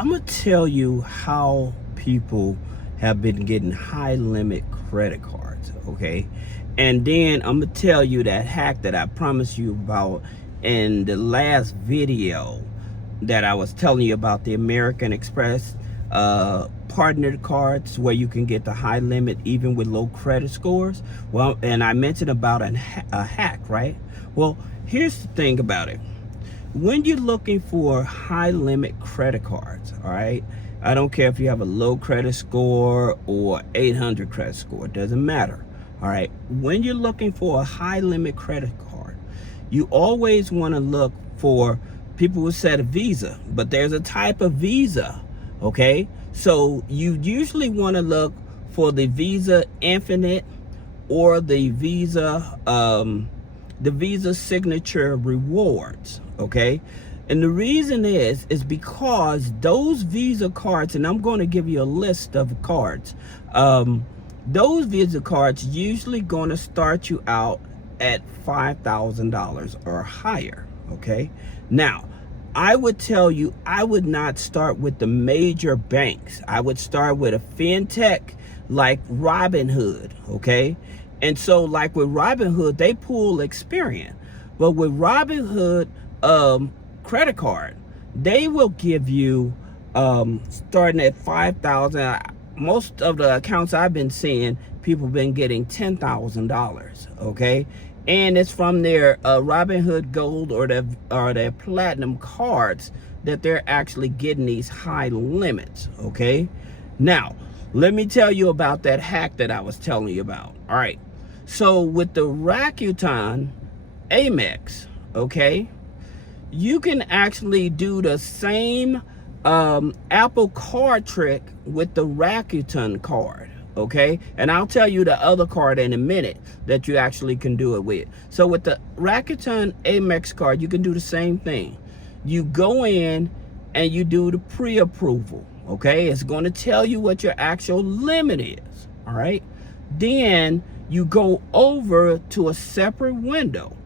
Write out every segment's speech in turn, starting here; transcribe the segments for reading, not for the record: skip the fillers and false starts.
I'm gonna tell you how people have been getting high limit credit cards, okay? And then I'm gonna tell you that hack that I promised you about in the last video that I was telling you about, the American Express partnered cards where you can get the high limit even with low credit scores. Well, and I mentioned about a hack, right? Well, here's the thing about it. When you're looking for high limit credit cards, all right, I don't care if you have a low credit score or 800 credit score, it doesn't matter. All right, when you're looking for a high limit credit card, you always want to look for, people will say a Visa, but there's a type of Visa, okay? So you usually want to look for the Visa Infinite or the Visa Signature Rewards, okay? And the reason is because those Visa cards, and I'm going to give you a list of cards, those Visa cards usually going to start you out at $5,000 or higher, okay? Now, I would tell you, I would not start with the major banks. I would start with a fintech like Robinhood, okay? And so like with Robinhood, they pull Experian. But with Robinhood credit card, they will give you starting at $5,000. Most of the accounts I've been seeing, people have been getting $10,000, okay? And it's from their Robinhood Gold or their Platinum cards that they're actually getting these high limits, okay? Now, let me tell you about that hack that I was telling you about. All right, so with the Rakuten Amex, okay, you can actually do the same Apple card trick with the Rakuten card, okay? And I'll tell you the other card in a minute that you actually can do it with. So with the Rakuten Amex card, you can do the same thing. You go in and you do the pre-approval, okay? It's going to tell you what your actual limit is, all right? Then you go over to a separate window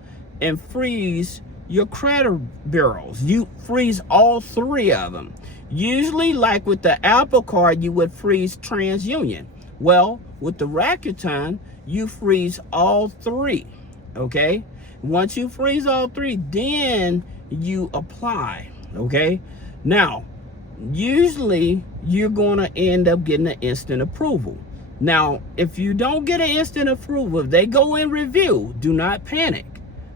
and freeze your credit bureaus. You freeze all three of them. Usually, like with the Apple card, you would freeze TransUnion. Well, with the Rakuten, you freeze all three, okay? Once you freeze all three, then you apply, okay? Now, usually, you're going to end up getting an instant approval. Now, if you don't get an instant approval, if they go in review, do not panic,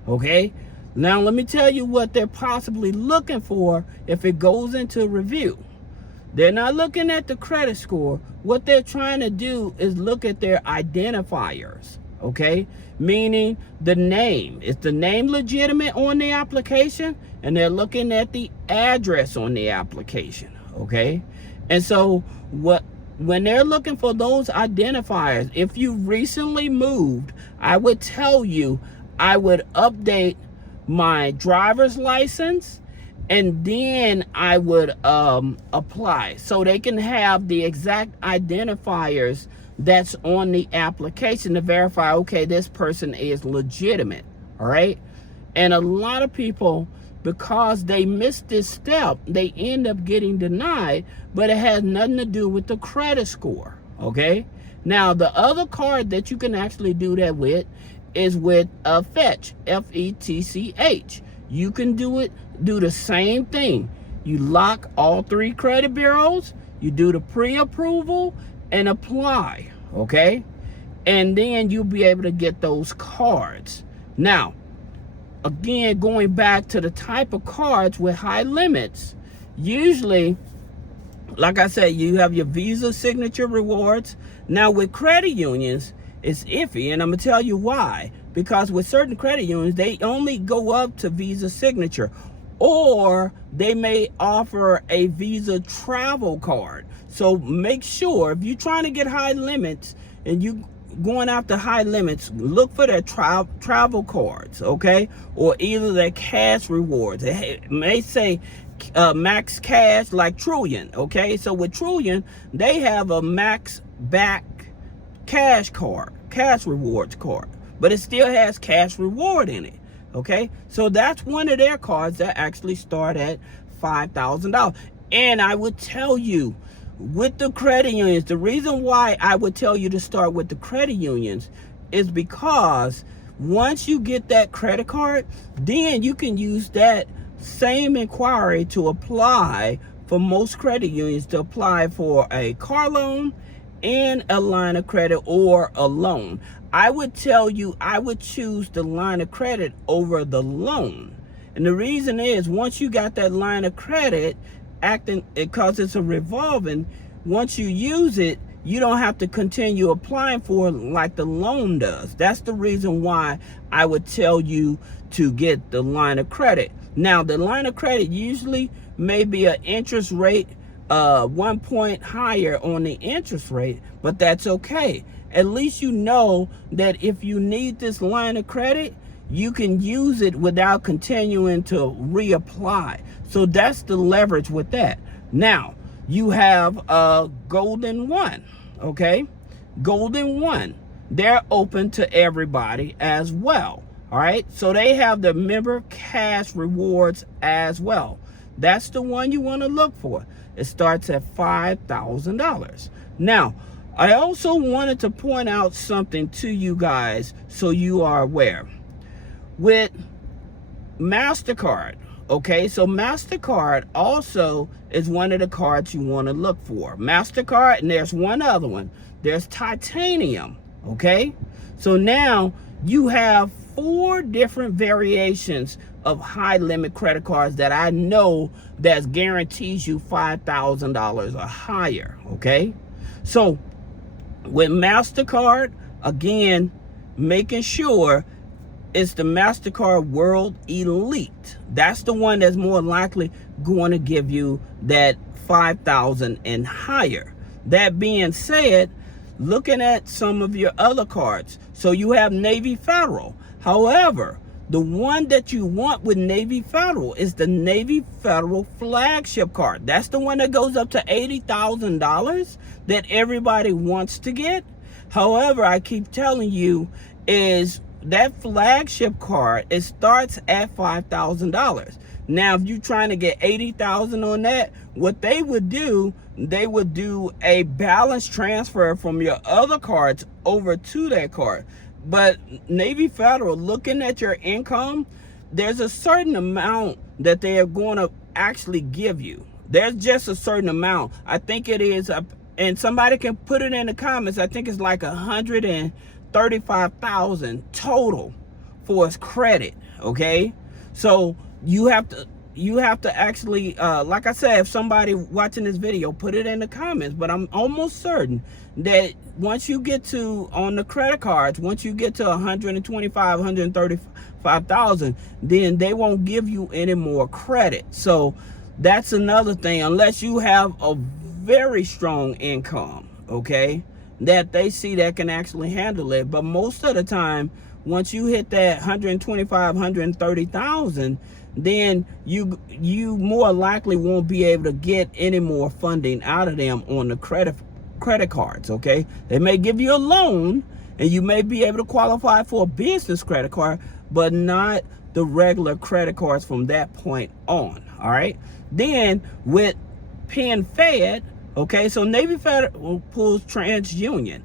okay? Now, let me tell you what they're possibly looking for if it goes into review. They're not looking at the credit score. What they're trying to do is look at their identifiers, okay? Meaning the name. Is the name legitimate on the application? And they're looking at the address on the application, okay? And so when they're looking for those identifiers, if you recently moved, I would tell you, I would update my driver's license, and then I would apply so they can have the exact identifiers that's on the application to verify, okay, this person is legitimate, all right? And a lot of people, because they missed this step, they end up getting denied, but it has nothing to do with the credit score, okay? Now, the other card that you can actually do that with is with Fetch, F-E-T-C-H. You can do the same thing. You lock all three credit bureaus, you do the pre-approval and apply, okay? And then you'll be able to get those cards. Now, again, going back to the type of cards with high limits, usually, like I said, you have your Visa Signature Rewards. Now, with credit unions, it's iffy, and I'm gonna tell you why. Because with certain credit unions, they only go up to Visa Signature, or they may offer a Visa travel card. So make sure, if you're trying to get high limits and you going after high limits, look for their travel cards, okay? Or either their cash rewards. It may say max cash, like Trillion, okay? So with Trillion, they have a max back cash card, cash rewards card, but it still has cash reward in it, okay? So that's one of their cards that actually start at $5,000. And I would tell you, with the credit unions, the reason why I would tell you to start with the credit unions is because once you get that credit card, then you can use that same inquiry to apply for most credit unions, to apply for a car loan and a line of credit or a loan. I would tell you, I would choose the line of credit over the loan. And the reason is, once you got that line of credit acting, because it's a revolving, once you use it, you don't have to continue applying for it like the loan does. That's the reason why I would tell you to get the line of credit. Now, the line of credit usually may be an interest rate 1 point higher on the interest rate, but that's okay. At least you know that if you need this line of credit, you can use it without continuing to reapply. So that's the leverage with that. Now, you have Golden One, okay? Golden One, they're open to everybody as well, all right? So they have the member cash rewards as well. That's the one you want to look for. It starts at $5,000. Now, I also wanted to point out something to you guys so you are aware. With MasterCard, okay, so MasterCard also is one of the cards you want to look for. MasterCard, and there's one other one. There's Titanium, okay? So now you have 4 different variations of high limit credit cards that I know that guarantees you $5,000 or higher, okay? So with MasterCard, again, making sure it's the MasterCard World Elite. That's the one that's more likely going to give you that $5,000 and higher. That being said, looking at some of your other cards, so you have Navy Federal. However, the one that you want with Navy Federal is the Navy Federal flagship card. That's the one that goes up to $80,000 that everybody wants to get. However, I keep telling you is that flagship card, it starts at $5,000. Now, if you're trying to get $80,000 on that, what they would do, they would do a balance transfer from your other cards over to that card. But Navy Federal, looking at your income, there's a certain amount that they are going to actually give you. There's just a certain amount. I think it is, and somebody can put it in the comments, I think it's like $135,000 total for its credit, okay? So you have to actually, like I said, if somebody watching this video, put it in the comments, but I'm almost certain that once you get to, on the credit cards, once you get to $125,000, $135,000, then they won't give you any more credit. So that's another thing, unless you have a very strong income, okay, that they see that can actually handle it. But most of the time, once you hit that $125,000, $130,000, then you more likely won't be able to get any more funding out of them on the credit cards, okay? They may give you a loan and you may be able to qualify for a business credit card, but not the regular credit cards from that point on, all right? Then with PenFed, okay, so Navy Federal pulls TransUnion,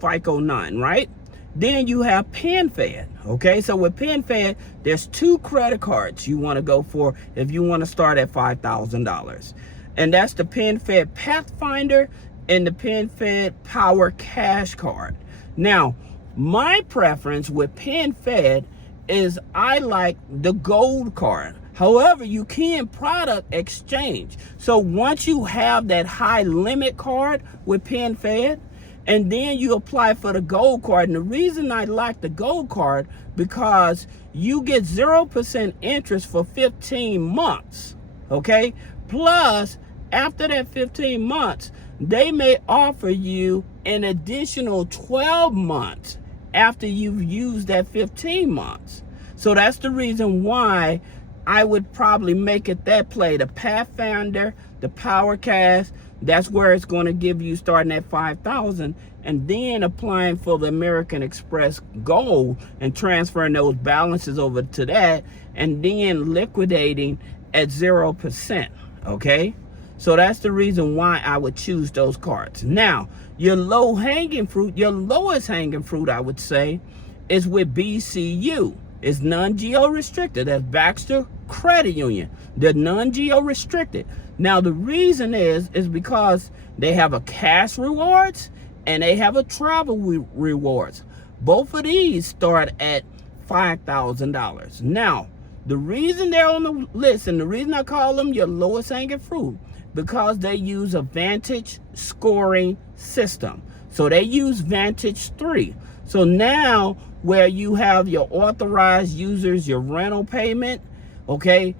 FICO 9, right? Then you have PenFed, okay? So with PenFed, there's 2 credit cards you want to go for if you want to start at $5,000. And that's the PenFed Pathfinder and the PenFed Power Cash Card. Now, my preference with PenFed is I like the gold card. However, you can product exchange. So once you have that high limit card with PenFed, and then you apply for the gold card. And the reason I like the gold card, because you get 0% interest for 15 months, okay? Plus, after that 15 months, they may offer you an additional 12 months after you've used that 15 months. So that's the reason why I would probably make it that play. The Pathfinder, the Power Cash, that's where it's going to give you starting at $5,000, and then applying for the American Express Gold and transferring those balances over to that, and then liquidating at 0%. okay? So that's the reason why I would choose those cards. Now, your low-hanging fruit, your lowest hanging fruit, I would say, is with BCU. It's non-geo-restricted. That's Baxter Credit Union. They're non-geo-restricted. Now, the reason is because they have a cash rewards and they have a travel rewards. Both of these start at $5,000. Now, the reason they're on the list and the reason I call them your lowest hanging fruit, because they use a Vantage scoring system. So they use Vantage 3. So now where you have your authorized users, your rental payment, okay,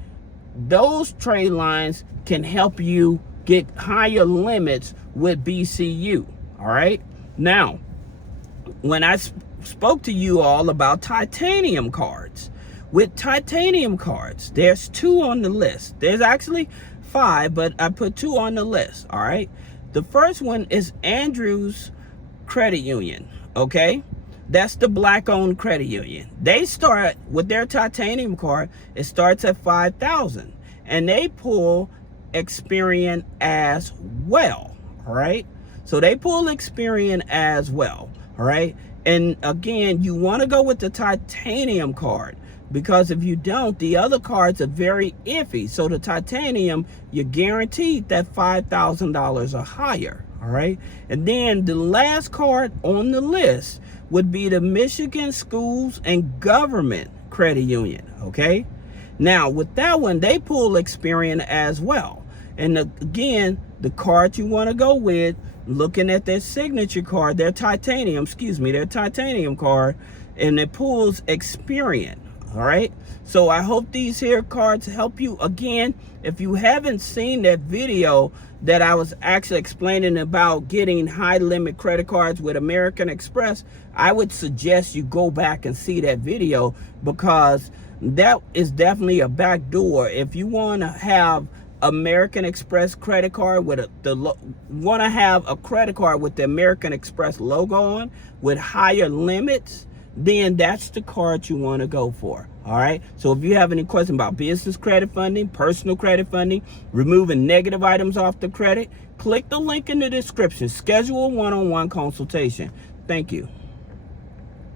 those trade lines can help you get higher limits with BCU, all right? Now, when I spoke to you all about titanium cards, with titanium cards, there's 2 on the list. There's actually 5, but I put 2 on the list, all right? The first one is Andrews Credit Union, okay? That's the black-owned credit union. They start with their titanium card, it starts at $5,000, and they pull Experian as well, all right? So they pull Experian as well, all right? And again, you want to go with the titanium card, because if you don't, the other cards are very iffy. So the titanium, you're guaranteed that $5,000 or higher, all right? And then the last card on the list would be the Michigan Schools and Government Credit Union, okay? Now, with that one, they pull Experian as well. And again, the card you want to go with, looking at their signature card, their titanium card, and it pulls Experian. All right, so I hope these here cards help you. Again, if you haven't seen that video that I was actually explaining about getting high limit credit cards with American Express, I would suggest you go back and see that video, because that is definitely a back door. If you want to have American Express credit card with want to have a credit card with the American Express logo on with higher limits, then that's the card you want to go for. All right, so if you have any questions about business credit funding, personal credit funding, removing negative items off the credit, click the link in the description. Schedule a one-on-one consultation. Thank you.